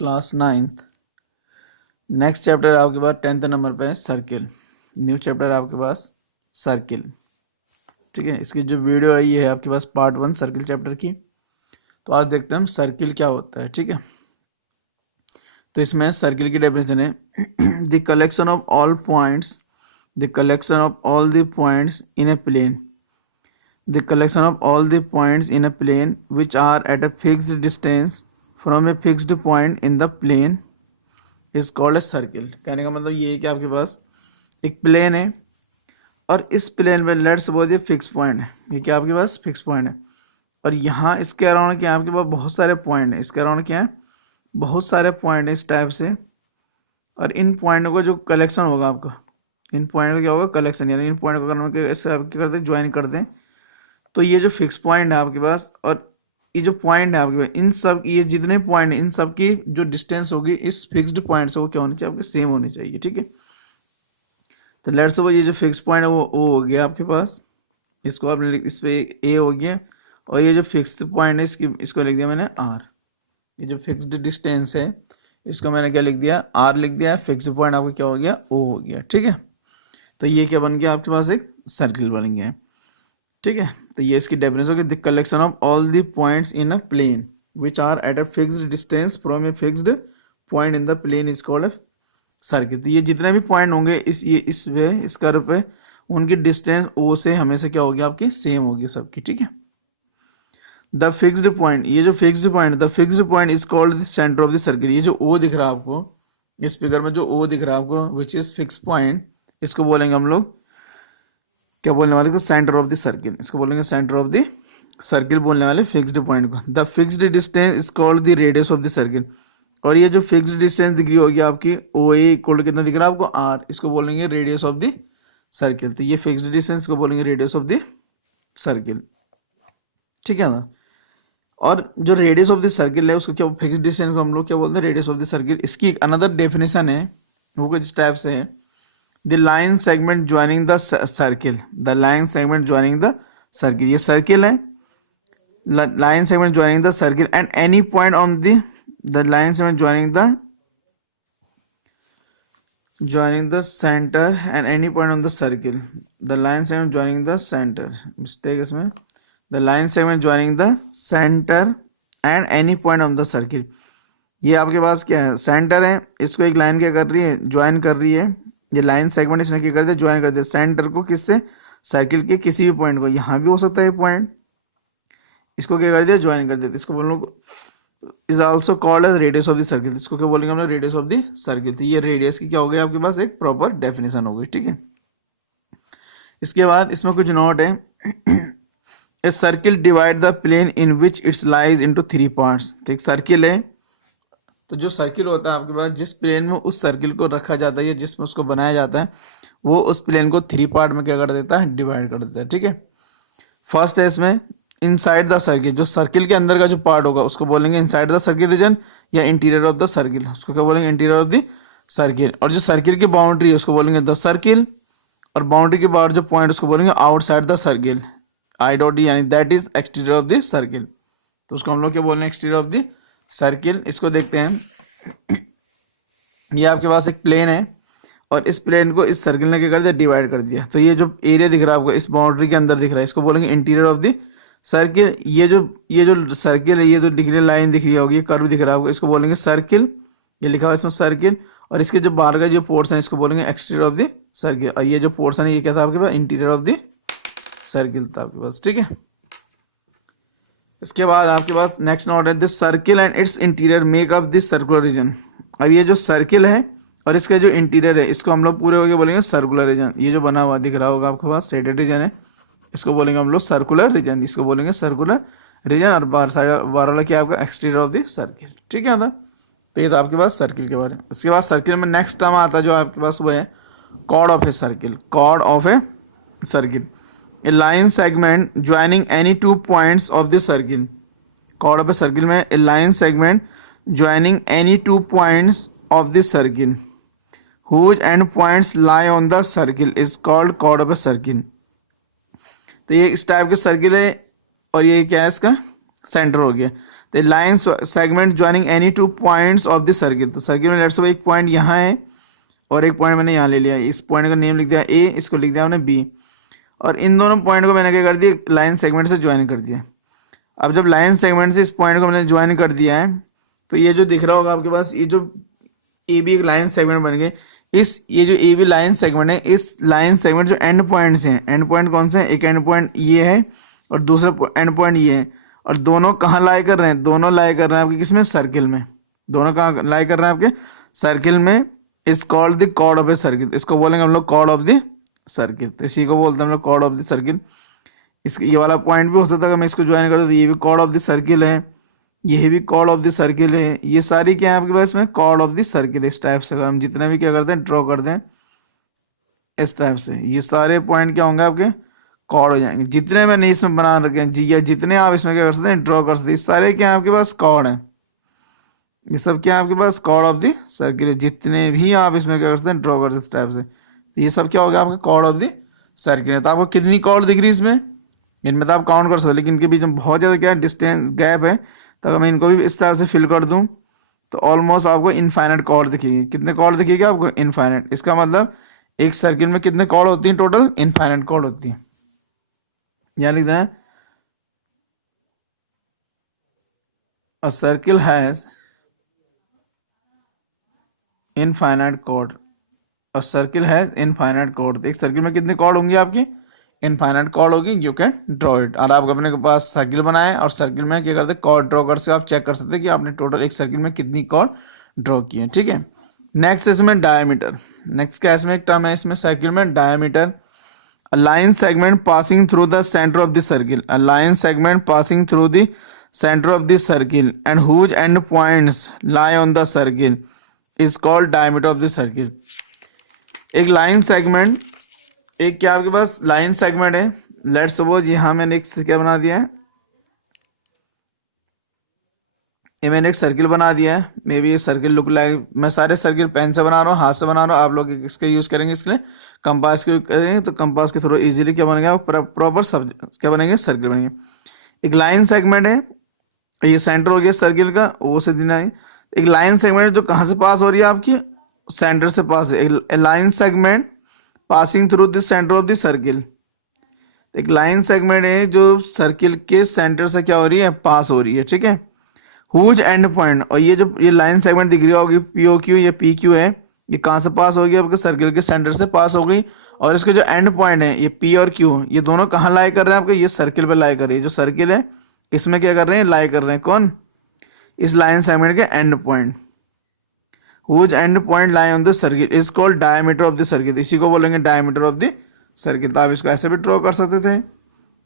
Class 9th। Next chapter आपके पास 10th number पे है सर्किल। न्यू चैप्टर आपके पास सर्किल। ठीक है, इसकी जो वीडियो है ये है आपके पास पार्ट 1 सर्किल चैप्टर की। तो आज देखते हैं हम सर्किल क्या होता है। ठीक है, तो इसमें सर्किल की डेफिनेशन है the collection of all points, the collection of all the points in a plane, the collection of all the points in a plane which are at a fixed distance from a fixed point in the plane is called a circle. कहने का मतलब ये है कि आपके पास एक plane है और इस प्लेन में लेट्स सपोज ये फिक्स पॉइंट है, ये क्या आपके पास फिक्स पॉइंट है, और यहाँ इसके अराउंड क्या आपके पास बहुत सारे पॉइंट है, इसके अराउंड क्या है बहुत सारे पॉइंट है इस टाइप से, और इन पॉइंटों का जो कलेक्शन होगा आपका, इन पॉइंट का क्या होगा कलेक्शन, यानी इन पॉइंट को करने के ऐसे आप क्या करते हैं ज्वाइन कर दें। तो ये जो फिक्स पॉइंट है आपके पास और ये जो पॉइंट है आपके पास, इन सब ये जितने पॉइंट हैं इन सब की जो डिस्टेंस होगी इस फिक्स्ड पॉइंट से वो क्या होनी चाहिए आपके सेम होनी चाहिए। ठीक है, तो लेट्स सपोज ये जो फिक्स पॉइंट है वो ओ हो गया आपके पास, इसको आपने इस पे ए हो गया, और ये जो फिक्स्ड पॉइंट है इसको लिख दिया मैंने आर। ये जो फिक्स्ड डिस्टेंस है इसको मैंने क्या लिख दिया आर लिख दिया, फिक्स्ड पॉइंट आपका क्या हो गया ओ हो गया। ठीक है, तो ये क्या बन गया आपके पास एक सर्किल बन गया। ठीक है, तो ये इसकी डेफिनेशन होगी the collection of all the points in a plane which are at a fixed distance from a fixed point in the plane is called a circle. तो ये जितने भी पॉइंट होंगे इस वे इस कर्व पे उनकी डिस्टेंस ओ से हमेशा क्या होगी आपकी सेम होगी सबकी। ठीक है, द फिक्स्ड पॉइंट, ये जो fixed point the fixed point is called the centre of the circle. ये जो ओ दिख रहा है आपको इस फिगर में, जो ओ दिख रहा है आपको विच इज फिक्स पॉइंट, इसको बोलेंगे हम लोग क्या बोलने वाले को सेंटर ऑफ द सर्किल, इसको बोलेंगे सेंटर ऑफ द सर्किल बोलने वाले फिक्स्ड पॉइंट को। The fixed distance is called the radius of the circle, और ये जो फिक्स्ड डिस्टेंस दिख रही होगी आपकी ओ ए इक्वल टू कितना दिख रहा है आपको आर, इसको बोलेंगे रेडियस ऑफ द सर्किल। तो ये फिक्स्ड डिस्टेंस को बोलेंगे रेडियस ऑफ द सर्किल। ठीक है ना, और जो रेडियस ऑफ द सर्किल है उसको क्या फिक्स्ड डिस्टेंस को हम लोग क्या बोलते हैं रेडियस ऑफ द सर्किल। इसकी एक अनदर डेफिनेशन है वो कुछ टाइप से है the line segment joining the circle, the line segment joining the circle. ये सर्किल है, line segment joining the circle and any point on the line segment joining the centre and any point on the circle, the line segment joining the centre, mistake इसमें, the line segment joining the centre and any point on the circle. ये आपके पास क्या है centre है, इसको एक line क्या कर रही है ज्वाइन कर रही है, ये लाइन सेगमेंट इसने क्या कर दिया ज्वाइन कर दिया सेंटर को किससे सर्किल के किसी भी पॉइंट को, यहाँ भी हो सकता है पॉइंट, इसको क्या कर दिया ज्वाइन कर दिया, इसको बोलो is also called as radius of the circle. इसको क्या बोलेंगे हम लोग रेडियस ऑफ द सर्किल। तो ये रेडियस की क्या हो गई आपके पास एक प्रॉपर डेफिनेशन हो गई। ठीक है, इसके बाद इसमें कुछ नोट है a circle divide the plane in which its lies into 3 parts. तो एक सर्किल है, तो जो सर्किल होता है आपके पास जिस प्लेन में उस सर्किल को रखा जाता है या जिसमें उसको बनाया जाता है वो उस प्लेन को 3 पार्ट में क्या कर देता है डिवाइड कर देता है। ठीक है, फर्स्ट है इसमें इनसाइड द सर्किल, जो सर्किल के अंदर का जो पार्ट होगा उसको बोलेंगे इनसाइड द सर्किल रीजन या इंटीरियर ऑफ द सर्किल, उसको क्या बोलेंगे इंटीरियर ऑफ द सर्किल। और जो सर्किल की बाउंड्री है उसको बोलेंगे द सर्किल, और बाउंड्री के बाहर जो पॉइंट उसको बोलेंगे outside the circle, I dot D, यानी that is exterior of the circle. तो उसको हम लोग क्या बोल रहे हैं एक्सटीरियर ऑफ द सर्किल। इसको देखते हैं, ये आपके पास एक प्लेन है और इस प्लेन को इस सर्किल ने क्या कर दिया डिवाइड कर दिया। तो ये जो एरिया दिख रहा है आपको इस बाउंड्री के अंदर दिख रहा है इसको बोलेंगे इंटीरियर ऑफ द सर्किल। ये जो सर्किल है ये जो दिख रही है लाइन दिख रही होगी कर्व दिख रहा है आपको इसको बोलेंगे सर्किल, ये लिखा हुआ है इसमें सर्किल, और इसके जो बाहर का जो पोर्शन है इसको बोलेंगे एक्सटीरियर ऑफ द सर्किल, और ये जो पोर्शन है ये क्या था आपके पास इंटीरियर ऑफ द सर्किल था आपके पास। ठीक है, इसके बाद आपके पास नेक्स्ट नोट है this circle and it's interior make up this circular region. अब ये जो सर्किल है और इसका जो इंटीरियर है इसको हम लोग पूरे होकर बोलेंगे सर्कुलर रीजन। ये जो बना हुआ दिख रहा होगा आपके पास शेडेड रीजन है इसको बोलेंगे हम लोग सर्कुलर रीजन, इसको बोलेंगे सर्कुलर रीजन, और बाहर साइड बाहर वाला क्या आपका एक्सटीरियर ऑफ द सर्किल। ठीक है ना, तो ये तो आपके पास सर्किल के बारे में। इसके बाद सर्किल में नेक्स्ट टर्म आता है जो आपके पास वो है chord of a circle, chord of a circle, a line segment joining any 2 points of the circle। chord of a circle में a line segment joining any 2 points of the circle whose end points lie on the circle is called chord of a circle। तो ये इस type के circle है और ये क्या है इसका सेंटर हो गया। The line segment joining any two points of the circle. तो सर्किल में लेट्स सपोज एक पॉइंट यहाँ है और एक पॉइंट मैंने यहाँ ले लिया, इस पॉइंट का नेम लिख दिया ए, इसको लिख दिया मैंने बी, और इन दोनों पॉइंट को मैंने क्या कर दिया, लाइन सेगमेंट से ज्वाइन कर दिया। अब जब लाइन सेगमेंट से इस पॉइंट को मैंने ज्वाइन कर दिया है तो ये जो दिख रहा होगा आपके पास, ये जो ए बी एक लाइन सेगमेंट बन गए। ये जो ए बी लाइन सेगमेंट है, इस लाइन सेगमेंट जो एंड पॉइंट्स हैं, एंड पॉइंट कौन से हैं, एक एंड पॉइंट ये है और दूसरा एंड पॉइंट ये है, और दोनों कहाँ लाई कर रहे हैं, दोनों लाई कर रहे हैं आपके किसमें, सर्किल में। दोनों कहाँ लाई कर रहे हैं आपके, सर्किल में। Is called the chord of a circle, इसको बोलेंगे हम लोग कॉर्ड ऑफ द सर्किल। तो इसी को बोलते हैं हम लोग कॉर्ड ऑफ द सर्किल। इस ये वाला पॉइंट भी हो सकता है, अगर मैं इसको ज्वाइन कर दूँ तो ये भी कॉर्ड ऑफ द सर्किल है, ये भी कॉर्ड ऑफ द सर्किल है। ये सारी क्या है आपके पास में, कॉर्ड ऑफ द सर्किल। इस टाइप से अगर हम जितने भी क्या करते हैं, ड्रॉ करते हैं इस टाइप से, ये सारे पॉइंट क्या होंगे आपके, कॉर्ड हो जाएंगे। जितने मैंने इसमें बना रखे हैं जी, या जितने आप इसमें क्या कर सकते हैं, ड्रॉ कर सकते हैं, सारे क्या है आपके पास, कॉर्ड है। ये सब क्या है आपके पास, कॉर्ड ऑफ द सर्किल है। जितने भी आप इसमें क्या कर सकते हैं, ड्रॉ कर सकते हैं इस टाइप से, तो ये सब क्या हो गया आपका कॉर्ड ऑफ द सर्किल है। तो आपको कितनी कॉर्ड दिख रही है इसमें, इनमें तो आप काउंट कर सकते हैं, लेकिन इनके बीच में बहुत ज़्यादा क्या डिस्टेंस गैप है। तो अगर मैं इनको भी इस तरह से फिल कर दूं तो ऑलमोस्ट आपको इनफाइनाइट कॉर्ड दिखेगी। कितने कॉर्ड दिखेगी आपको, इनफाइनाइट। इसका मतलब एक सर्किल में कितने कॉर्ड होती हैं टोटल, इनफाइनाइट कॉर्ड होती है। यहाँ लिख देना, a circle has infinite chord, a circle has infinite chord. एक सर्किल में कितने कॉर्ड होंगी आपकी, इनफाइनाइट कॉर्ड होगी। You can draw it. और आप अपने पास सर्किल बनाए और सर्किल में क्या करते हैं, कॉर्ड ड्रॉ कर से आप चेक कर सकते हैं कि आपने टोटल एक सर्किल में कितनी कॉर्ड ड्रॉ की है। ठीक है, नेक्स्ट इसमें डायमीटर। नेक्स्ट क्या इसमें एक टर्म है इसमें सर्किल में, diameter. A line segment passing through the centre of the circle, a line segment passing through the centre of the circle and whose end points lie on the circle is called diameter of the circle. एक line segment, एक क्या आपके पास line segment है, let's suppose यहाँ मैंने एक क्या बना दिया है, ये मैंने एक सर्किल बना दिया है। मे बी ये सर्किल लुक लाइक, मैं सारे सर्किल पेन से बना रहा हूँ, हाथ से बना रहा हूँ, आप लोग इसका यूज करेंगे इसके लिए, कंपास के यूज करेंगे तो कंपास के थ्रू इजीली क्या बनेगा, प्रॉपर सब क्या बनेंगे, सर्किल बनेंगे। एक लाइन सेगमेंट है, ये सेंटर हो गया सर्किल का, वो से देना है। एक लाइन सेगमेंट जो कहाँ से पास हो रही है आपकी, सेंटर से पास है। एक line segment passing through the centre of the circle, एक लाइन सेगमेंट है जो सर्किल के सेंटर से क्या हो रही है, पास हो रही है। ठीक है, हुज एंड पॉइंट, और ये जो ये लाइन सेगमेंट दिख रही होगी पी ओ क्यू, ये पी क्यू है, ये कहाँ से पास होगी आपके सर्किल के सेंटर से पास हो गई। और इसके जो एंड पॉइंट है ये पी और क्यू, ये दोनों कहाँ लाई कर रहे हैं आपके, ये सर्किल पे लाई कर रही है। जो सर्किल है इसमें क्या कर रहे हैं, लाई कर रहे हैं कौन, इस लाइन सेगमेंट के end point. Whose end point lie on the circle is called diameter of the circle, इसी को बोलेंगे डायमीटर ऑफ द सर्किल। तो आप इसको ऐसे भी ड्रॉ कर सकते थे,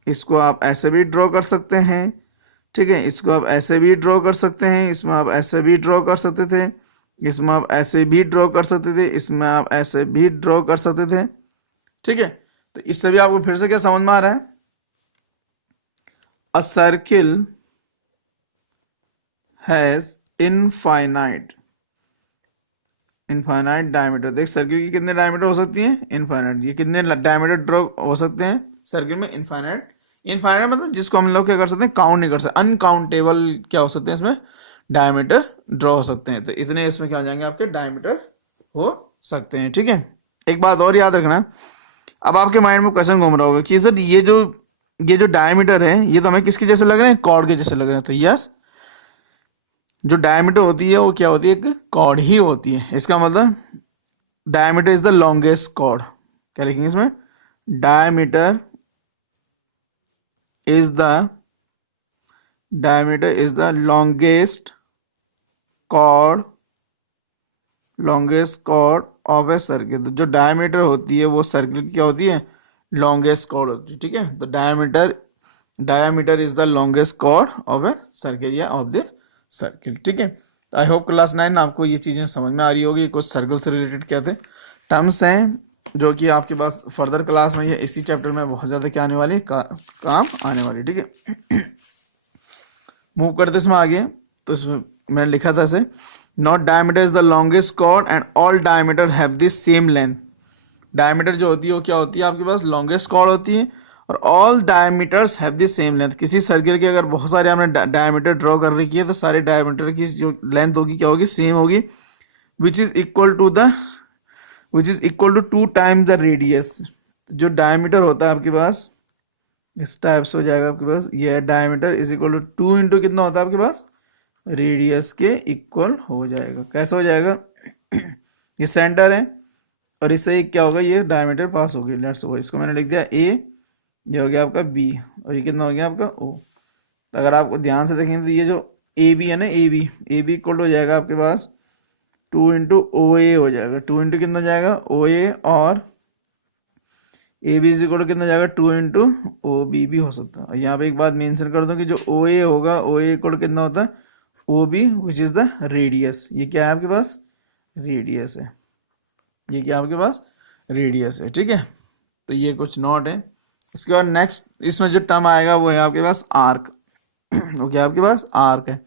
इसको आप ऐसे भी ड्रॉ कर सकते हैं। ठीक है, इसको आप ऐसे भी ड्रॉ कर सकते हैं, इसमें आप ऐसे भी ड्रॉ कर सकते थे, इसमें आप ऐसे भी ड्रॉ कर सकते थे, इसमें आप ऐसे भी ड्रॉ कर सकते थे। ठीक है, तो इससे भी आपको फिर से क्या समझ में आ रहा है, a circle has infinite diameter. देख सर्किल की कितने डायमीटर हो सकती हैं, इनफाइनाइट। ये कितने डायमीटर ड्रॉ हो सकते हैं सर्किल में, इनफाइनाइट। इनफाइनाइट मतलब जिसको हम लोग क्या कर सकते हैं, काउंट नहीं कर सकते, अनकाउंटेबल क्या हो सकते हैं इसमें, डायमीटर ड्रॉ हो सकते हैं। तो इतने इसमें क्या हो जाएंगे आपके, डायमीटर हो सकते हैं। ठीक है, एक बात और याद रखना, अब आपके माइंड में क्वेश्चन घूम रहा होगा कि सर ये जो डायमीटर है ये तो हमें किसके जैसे लग रहे हैं, कॉर्ड के जैसे लग रहे हैं। तो यस, जो डायमीटर होती है वो क्या होती है, एक कॉर्ड ही होती है। इसका मतलब diameter is the longest chord. क्या लिखेंगे इसमें, diameter is the longest chord of a circle. तो जो डायमीटर होती है वो सर्किल की क्या होती है, लॉन्गेस्ट कॉर्ड होती है। ठीक है, तो diameter is the longest chord of a circle या ऑफ द सर्किल। ठीक है, तो आई होप क्लास 9 आपको ये चीज़ें समझ में आ रही होगी। कुछ सर्कल से रिलेटेड क्या थे टर्म्स हैं जो कि आपके पास फर्दर क्लास में, ये इसी चैप्टर में बहुत ज़्यादा क्या आने वाली काम आने वाली। ठीक है, मूव करते इसमें आगे। तो इसमें मैंने लिखा था इसे, not diameter is the longest chord and all diameter have the same length. Diameter जो होती है वो क्या होती है आपके पास, लॉन्गेस्ट कॉर्ड होती है, और all diameters have the same length. किसी सर्किल के अगर बहुत सारे हमने डायमीटर ड्रॉ कर रखी है तो सारे डायमीटर की जो लेंथ होगी क्या होगी, सेम होगी, which is equal to 2 times the radius. जो डायमीटर होता है आपके पास इस टाइप से हो जाएगा आपके पास, ये diameter is equal to 2 into कितना होता है आपके पास, रेडियस के इक्वल हो जाएगा। कैसे हो जाएगा, ये सेंटर है और इससे क्या होगा, ये डायमीटर पास होगी। लेट्स सपोज इसको मैंने लिख दिया ए, ये हो गया आपका बी और ये कितना हो गया आपका ओ। तो अगर आपको ध्यान से देखेंगे तो ये जो ए बी है ना, ए बी इक्वल हो जाएगा आपके पास 2 इंटू ओ ए हो जाएगा। 2 इंटू कितना जाएगा ओ ए, और A B is equal to कितना जाएगा 2 इंटू ओ बी भी हो सकता है। और यहाँ पे एक बात मेंशन कर दो कि जो ओ ए होगा, ओ ए इक्वल कितना होता है O B which is the radius. ये क्या है आपके पास, रेडियस है। ये क्या आपके पास, रेडियस है। ठीक है, तो ये कुछ नोट है। इसके बाद नेक्स्ट इसमें जो टर्म आएगा वो है आपके पास आर्क। वो क्या आपके पास आर्क है।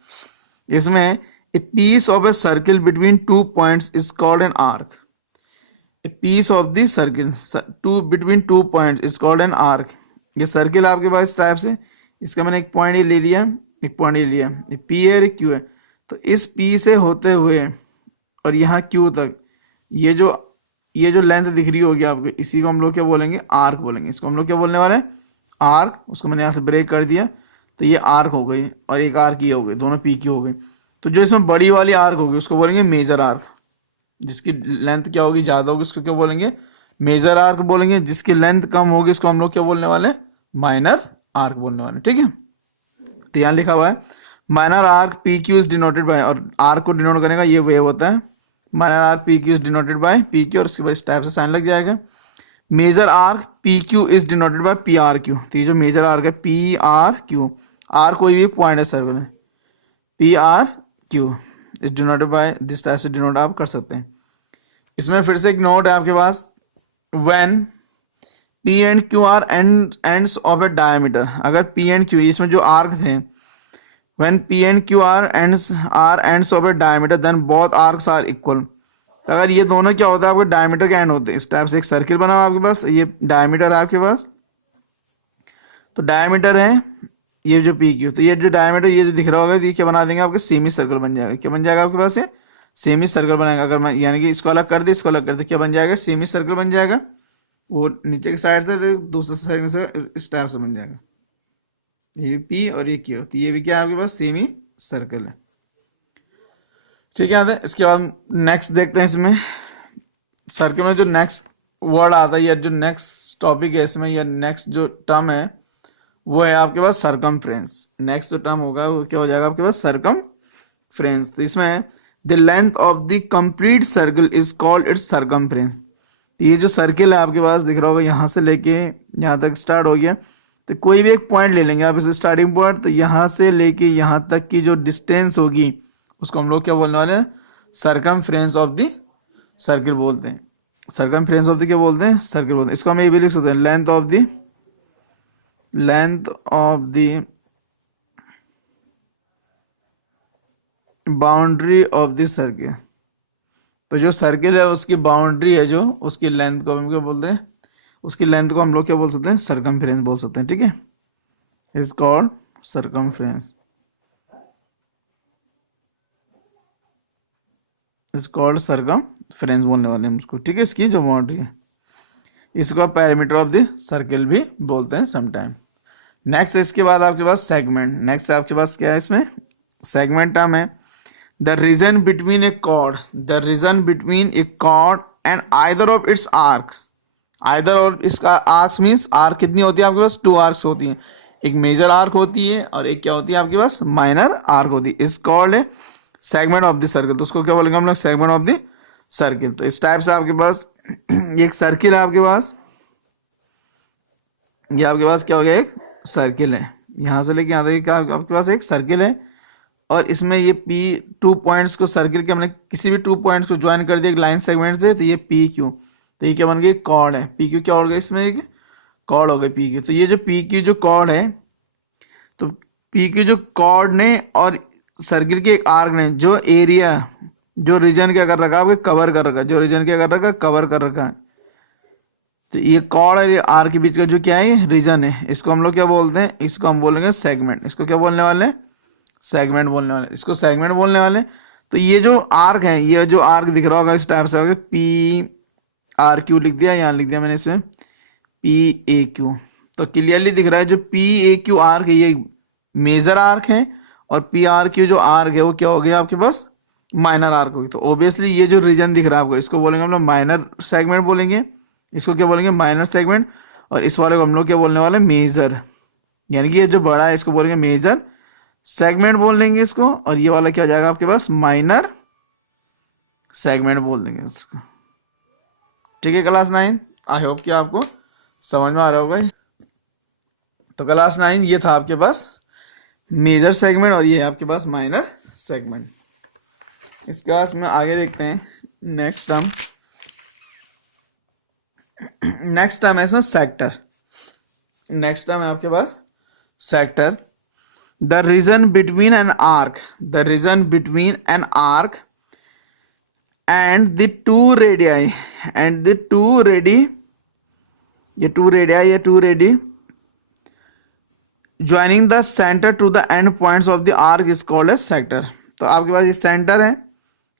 इसमें a piece of a circle between 2 points is called an arc. A piece of the circle between 2 points is called an arc. ये सर्किल आपके पास इस टाइप से, इसका मैंने एक पॉइंट ये ले लिया, एक पॉइंट ये लिया, ये पी है और क्यू है। तो इस पी से होते हुए और यहाँ क्यू तक ये जो लेंथ दिख रही होगी आपको, इसी को हम लोग क्या बोलेंगे, आर्क बोलेंगे। इसको हम लोग क्या बोलने वाले हैं, आर्क। उसको मैंने यहाँ से ब्रेक कर दिया तो ये आर्क हो गई और एक आर्क ये हो गई, दोनों पी क्यू हो गई। तो जो इसमें बड़ी वाली आर्क होगी उसको बोलेंगे मेजर आर्क। जिसकी लेंथ क्या होगी, ज़्यादा होगी, उसको क्या बोलेंगे, मेजर आर्क बोलेंगे। जिसकी लेंथ कम होगी उसको हम लोग क्या बोलने वाले, माइनर आर्क बोलने वाले। ठीक है, तो यहाँ लिखा हुआ है minor arc P Q is denoted by, और आर्क को डिनोट करने का ये वेव होता है minor arc P Q is denoted by P Q, और उसके बाद इस टाइप से साइन लग जाएगा। Major arc P Q is denoted by P R Q. तो ये जो मेजर आर्क है पी आर क्यू, आर कोई भी पॉइंट है सर्कल में, P R Q is denoted by this type से डिनोट आप कर सकते हैं। इसमें फिर से एक नोट है आपके पास, when P and Q are ends of a diameter. अगर पी एंड क्यू इसमें जो आर्क थे, when P and Q are ends of a diameter then both arcs are equal। अगर ये दोनों क्या होता है आपके डायमीटर के एंड होते हैं। इस टाइप से एक सर्किल बना हुआ आपके पास, ये डायमीटर है आपके पास, तो डायमीटर है ये जो पी क्यू, तो ये जो डायमीटर ये जो दिख रहा होगा ये क्या बना देंगे आपके सेमी सर्कल बन जाएगा। क्या बन जाएगा आपके पास, ये सेमी सर्कल बनाएगा। अगर मैं यानी कि इसको अलग कर दे, इसको अलग कर दे, क्या बन जाएगा, सेमी सर्कल बन जाएगा। वो नीचे की साइड से दूसरे साइड से इस टाइप से बन जाएगा, ये भी पी और ये क्यू, तो ये भी क्या है आपके पास सेमी सर्कल है। ठीक है, इसके बाद नेक्स्ट देखते हैं। इसमें सर्कल में जो नेक्स्ट वर्ड आता है या जो नेक्स्ट टॉपिक है इसमें, या नेक्स्ट जो टर्म है वो है आपके पास सरकमफ्रेंस। नेक्स्ट जो टर्म होगा वो क्या हो जाएगा आपके पास, सरकमफ्रेंस। तो इसमें the length of the complete circle is called its circumference. ये जो सर्किल है आपके पास दिख रहा होगा, यहाँ से लेके यहाँ तक स्टार्ट हो गया, तो कोई भी एक पॉइंट ले लेंगे आप इसे स्टार्टिंग पॉइंट, तो यहाँ से लेके यहाँ तक की जो डिस्टेंस होगी उसको हम लोग क्या बोलने वाले हैं, सरकमफ्रेंस ऑफ द सर्किल बोलते हैं। सरकमफ्रेंस ऑफ द क्या बोलते हैं, सर्किल बोलते हैं। इसको हम ये भी लिख सकते हैं, length of the boundary of the circle. तो जो सर्किल है उसकी बाउंड्री है जो, उसकी लेंथ को हम क्या बोलते हैं, उसकी लेंथ को हम लोग क्या बोल सकते हैं, सरकमफ्रेंस बोल सकते हैं। ठीक है, is called circumference, is called circumference बोलने वाले हैं उसको। ठीक है, इसकी जो बाउंड्री है इसको आप पैरामीटर ऑफ द सर्किल भी बोलते हैं समटाइम। नेक्स्ट इसके बाद आपके पास सेगमेंट। नेक्स्ट आपके पास क्या है, इसमें सेगमेंट टर्म है the region between a chord, the region between a chord and either of its arcs. Either और इसका आर्क्स मीन्स आर्क कितनी होती है आपके पास, 2 आर्क्स होती हैं। एक मेजर आर्क होती है और एक क्या होती है आपके पास, माइनर आर्क होती है। इस कॉल्ड है सेगमेंट ऑफ द सर्किल। तो उसको क्या बोलेंगे हम लोग, सेगमेंट ऑफ द सर्किल। तो इस टाइप से आपके पास एक सर्किल है आपके पास, ये आपके पास क्या हो गया, एक सर्किल है। यहाँ से लेके यहाँ तक क्या आपके पास एक सर्किल है, और इसमें ये पी 2 पॉइंट्स को सर्किल के हमने किसी भी 2 पॉइंट्स को ज्वाइन कर दिया एक लाइन सेगमेंट से, तो ये पी क्यू, तो ये क्या बन गई, कॉर्ड है। पी क्यू क्या हो गया, इसमें एक कॉर्ड हो गई पी क्यू। तो ये जो पी क्यू जो कॉर्ड है, तो पी क्यू जो कॉर्ड ने और सर्किल के एक आर्क ने जो एरिया, जो रीजन क्या कर रखा है, कवर कर रखा है, जो रीजन क्या कर रखा है, कवर कर रखा है। तो ये कॉर्ड और ये आर के बीच का जो क्या है रीजन है, इसको हम लोग क्या बोलते हैं, इसको हम बोलेंगे सेगमेंट। इसको क्या बोलने वाले हैं, सेगमेंट बोलने वाले, इसको सेगमेंट बोलने वाले। तो ये जो आर्क है, ये जो आर्क दिख रहा होगा इस टाइप से, पी आर क्यू लिख दिया, यहाँ लिख दिया मैंने इसमें पी ए क्यू। तो क्लियरली दिख रहा है जो पी ए क्यू आर्क है ये मेजर आर्क है, और पी आर क्यू जो आर्क है वो क्या हो गया आपके पास, माइनर आर्क होगी। तो ऑब्वियसली ये जो रीजन दिख रहा है आपको, इसको बोलेंगे हम लोग माइनर सेगमेंट बोलेंगे, इसको क्या बोलेंगे माइनर सेगमेंट, और इस वाले को हम लोग क्या बोलने वाले मेजर, यानी कि ये जो बड़ा है इसको बोलेंगे मेजर सेगमेंट बोल देंगे इसको, और ये वाला क्या हो जाएगा आपके पास माइनर सेगमेंट बोल देंगे इसको। ठीक है क्लास 9, आई होप कि आपको समझ में आ रहा होगा। तो क्लास 9 ये था आपके पास मेजर सेगमेंट, और ये है आपके पास माइनर सेगमेंट। इसके बाद में आगे देखते हैं नेक्स्ट टर्म। नेक्स्ट टर्म है इसमें सेक्टर। नेक्स्ट टर्म है आपके पास sector. The region between an arc, the region between an arc and the two radii, and the two radii, ये two radii joining the center to the end points of the arc is called as sector। तो आपके पास ये centre है,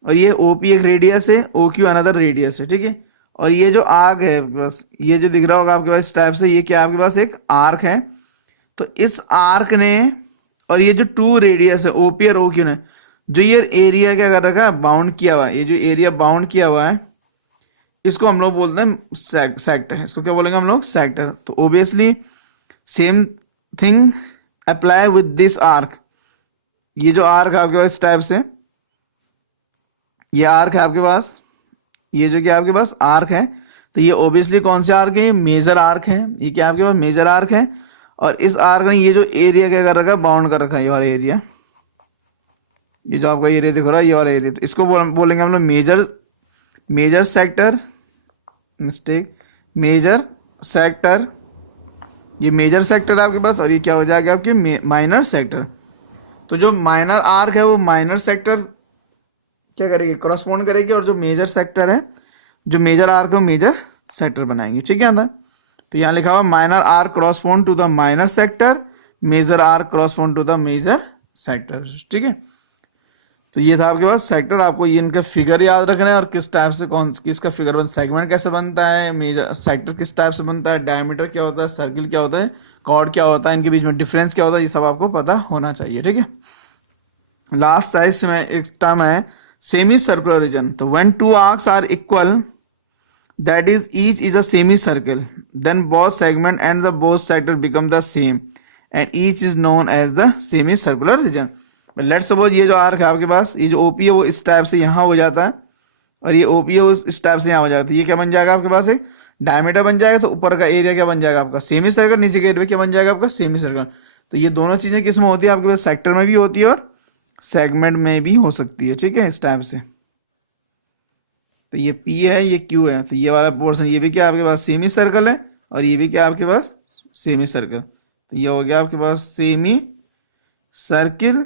और ये OP एक radius है, OQ अनदर रेडियस है, ठीक है। और ये जो आर्क है बस, ये जो दिख रहा होगा आपके पास इस टाइप से, ये क्या आपके पास एक आर्क है। तो इस आर्क ने, और ये जो टू रेडियस है OP और OQ ने, जो ये एरिया क्या कर रखा है बाउंड किया हुआ है, ये जो एरिया बाउंड किया हुआ है इसको हम लोग बोलते हैं सेक्टर। इसको क्या बोलेंगे हम लोग सेक्टर। तो obviously same thing apply with this arc. ये जो आर्क है आपके पास इस टाइप से, ये आर्क है आपके पास, ये जो क्या आपके पास आर्क है, तो ये ऑब्वियसली कौन से आर्क है, मेजर आर्क है। ये क्या आपके पास मेजर आर्क है, और इस आर्क ने ये जो एरिया क्या कर रखा है बाउंड कर रखा है, ये वाला एरिया, ये जो आपका एरिया दिख रहा है ये वाला एरिया। तो इसको बोलेंगे हम लोग major sector, mistake, major sector. ये मेजर सेक्टर है आपके पास, और ये क्या हो जाएगा आपके माइनर सेक्टर। तो जो माइनर आर्क है वो माइनर सेक्टर क्या करेगी, करस्पॉन्ड करेगी, और जो मेजर सेक्टर है, जो मेजर आर्क है वो मेजर सेक्टर बनाएंगे, ठीक है। अंदर तो यहाँ लिखा हुआ minor arc correspond to the minor sector, major arc correspond to the major sector, ठीक है। तो ये था आपके पास सेक्टर। आपको ये इनका फिगर याद रखना है, और किस टाइप से कौन किसका फिगर बनता, सेगमेंट कैसे बनता है, मेजर सेक्टर किस टाइप से बनता है, डायमीटर क्या होता है, सर्किल क्या होता है, कॉर्ड क्या होता है, इनके बीच में डिफरेंस क्या होता है, ये सब आपको पता होना चाहिए, ठीक है। लास्ट साइज में एक टर्म है सेमी सर्कुलर रीजन। तो when two arcs are equal, that is each is a semi circle, then both segment and the both sector become the same, and each is known as the semi circular region. Let suppose ये जो arc है आपके पास, ये जो OP है वो इस टाइप से यहाँ हो जाता है, और ये OP है वो इस टाइप से यहाँ हो जाता है। ये क्या बन जाएगा आपके पास, एक डायमीटर बन जाएगा। तो ऊपर का एरिया क्या बन जाएगा आपका सेमी सर्कल, नीचे का एरिया क्या बन जाएगा आपका सेमी सर्कल। तो ये दोनों चीजें किस में होती है आपके पास, सेक्टर में भी होती है और सेगमेंट में भी हो सकती है, ठीक है, इस टाइप से। तो ये P है, ये Q है, तो ये वाला पोर्सन ये भी क्या आपके पास सेमी सर्कल है, और ये भी क्या आपके पास सेमी सर्कल। तो ये हो गया आपके पास सेमी सर्किल,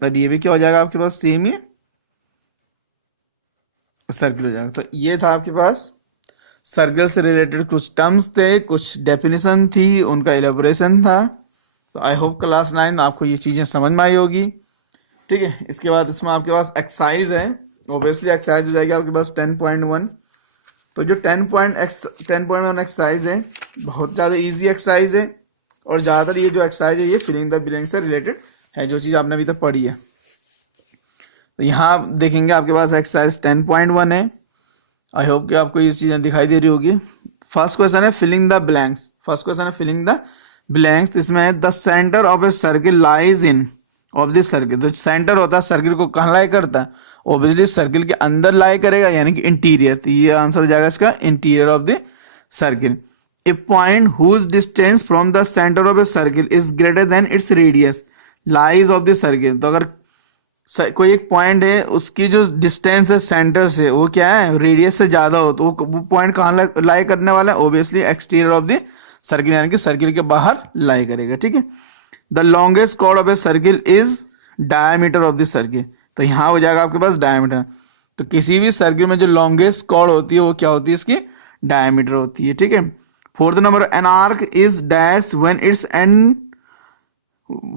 और ये भी क्या हो जाएगा आपके पास सेमी सर्किल हो जाएगा। तो ये था आपके पास सर्कल से रिलेटेड कुछ टर्म्स थे, कुछ डेफिनेशन थी, उनका एलेबोरेशन था। तो आई होप क्लास 9 में आपको ये चीज़ें समझ में आई होगी, ठीक है। इसके बाद इसमें आपके पास एक्सरसाइज है, ऑब्वियसली एक्सरसाइज हो जाएगी आपके पास 10.1। तो जो 10.1 एक्सरसाइज है बहुत ज़्यादा ईजी एक्सरसाइज है, और ज़्यादातर ये जो एक्सरसाइज है ये फिलिंग द ब्लैंक से रिलेटेड है, जो चीज़ आपने अभी तक पढ़ी है। तो यहाँ आप देखेंगे आपके पास एक्सरसाइज 10.1 है। आई होप कि आपको ये चीज़ें दिखाई दे रही होगी। फर्स्ट क्वेश्चन है filling the blanks. First question है फिलिंग द ब्लैंक्स। तो इसमें है the centre of a circle lies in of this circle. तो सेंटर होता है सर्किल को कहाँ लाई करता है, ऑब्वियसली सर्किल के अंदर लाई करेगा, यानी कि इंटीरियर। तो ये आंसर हो जाएगा इसका interior of the circle. A point whose distance from the centre of a circle is greater than its radius lies of the circle. तो अगर कोई एक पॉइंट है उसकी जो डिस्टेंस है सेंटर से वो क्या है रेडियस से ज्यादा हो, तो वो पॉइंट कहाँ लाई करने वाला है, obviously exterior of the circle, यानी कि सर्किल के बाहर लाई करेगा, ठीक है। The longest chord of a circle is diameter of the circle. तो यहाँ हो जाएगा आपके पास डायमीटर। तो किसी भी सर्किल में जो लॉन्गेस्ट कॉर्ड होती है वो क्या होती है, इसकी डायमीटर होती है, ठीक है। Fourth number, an arc is dash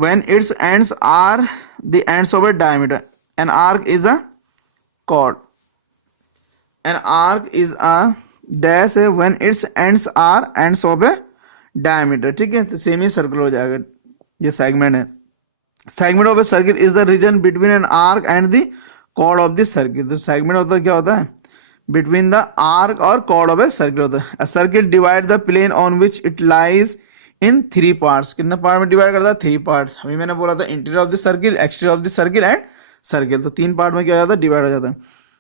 when its ends are the ends of a diameter. An arc is a chord. An arc is a dash है when its ends are ends of a diameter, ठीक है। तो same ही circle हो जाएगा, ये segment है। Segment of a circle is the region between an arc and the chord of the circle. तो segment होता है, क्या होता है, बिटवीन द आर्क और कॉर्ड ऑफ ए सर्किल होता है। A circle divide the plane on which it lies in 3 parts. कितने पार्ट में डिवाइड करता है, 3 पार्ट। अभी मैंने बोला था interior of the circle, exterior of the circle and circle. तो 3 पार्ट में क्या हो जाता है, डिवाइड हो जाता है।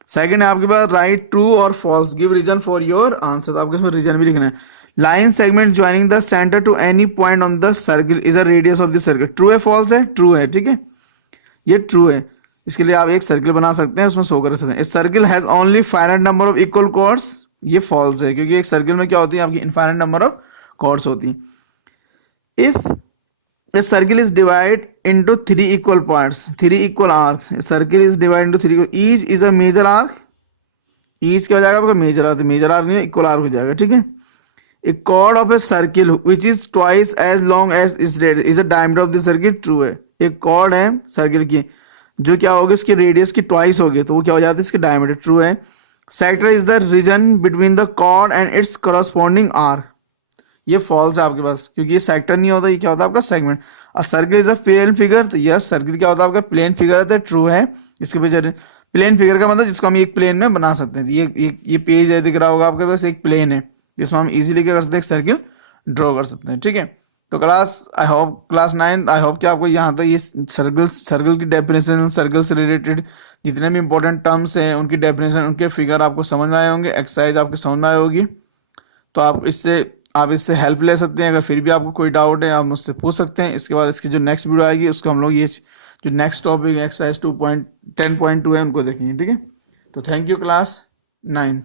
सेकंड है आपके पास, राइट ट्रू और false, give reason for your answer. तो आपको इसमें रीजन भी लिखना है। Line segment joining the centre to any point on the circle is a radius of the circle. True है, फॉल्स है, ट्रू है, ठीक है, ये ट्रू है। इसके लिए आप एक सर्किल बना सकते हैं, उसमें शो कर सकते हैं। Circle has only finite number of equal chords, ये फॉल्स है, क्योंकि एक सर्किल में क्या होती है, आपकी इनफाइनाइट नंबर ऑफ कॉर्ड्स होती है। If a circle is divided into 3 equal parts, 3 equal arcs, a circle is divided into 3 each is a major arc, each क्या हो जाएगा आपका, मेजर आर्क। मेजर आर्क नहीं, इक्वल आर्क हो जाएगा, ठीक है। A chord of a circle which is twice as long as its radius is a diameter of the circle, true है। एक chord है सर्किल की जो क्या होगी, इसकी रेडियस की ट्वाइस होगी, तो वो क्या हो जाता है, इसकी डायमीटर, ट्रू है। Sector is the region between the chord and it's corresponding arc, ये फॉल्स है आपके पास, क्योंकि ये सेक्टर नहीं होता, ये क्या होता है आपका सेगमेंट। और circle is a plane figure, तो यस सर्किल क्या होता है आपका, प्लेन फिगर है, ट्रू है। इसके पीछे प्लेन फिगर का मतलब जिसको हम एक प्लेन में बना सकते हैं। ये पेज है, दिख रहा होगा आपके पास, एक प्लेन है जिसमें हम इजीली क्या कर सकते हैं, एक सर्किल ड्रॉ कर सकते हैं, ठीक है। तो I hope class 9 I hope कि आपको यहाँ तक ये सर्किल की डेफिनेशन, सर्किल से रिलेटेड जितने भी इंपॉर्टेंट टर्म्स हैं उनकी डेफिनेशन, उनके फिगर आपको समझ में आए होंगे, एक्सरसाइज आपको समझ में आए होगी। तो आप इससे हेल्प ले सकते हैं। अगर फिर भी आपको कोई डाउट है आप मुझसे पूछ सकते हैं। इसके बाद इसकी जो नेक्स्ट वीडियो आएगी उसको हम लोग ये जो नेक्स्ट टॉपिक एक्सरसाइज 2.10.2 है उनको देखेंगे, ठीक है। तो थैंक यू क्लास 9।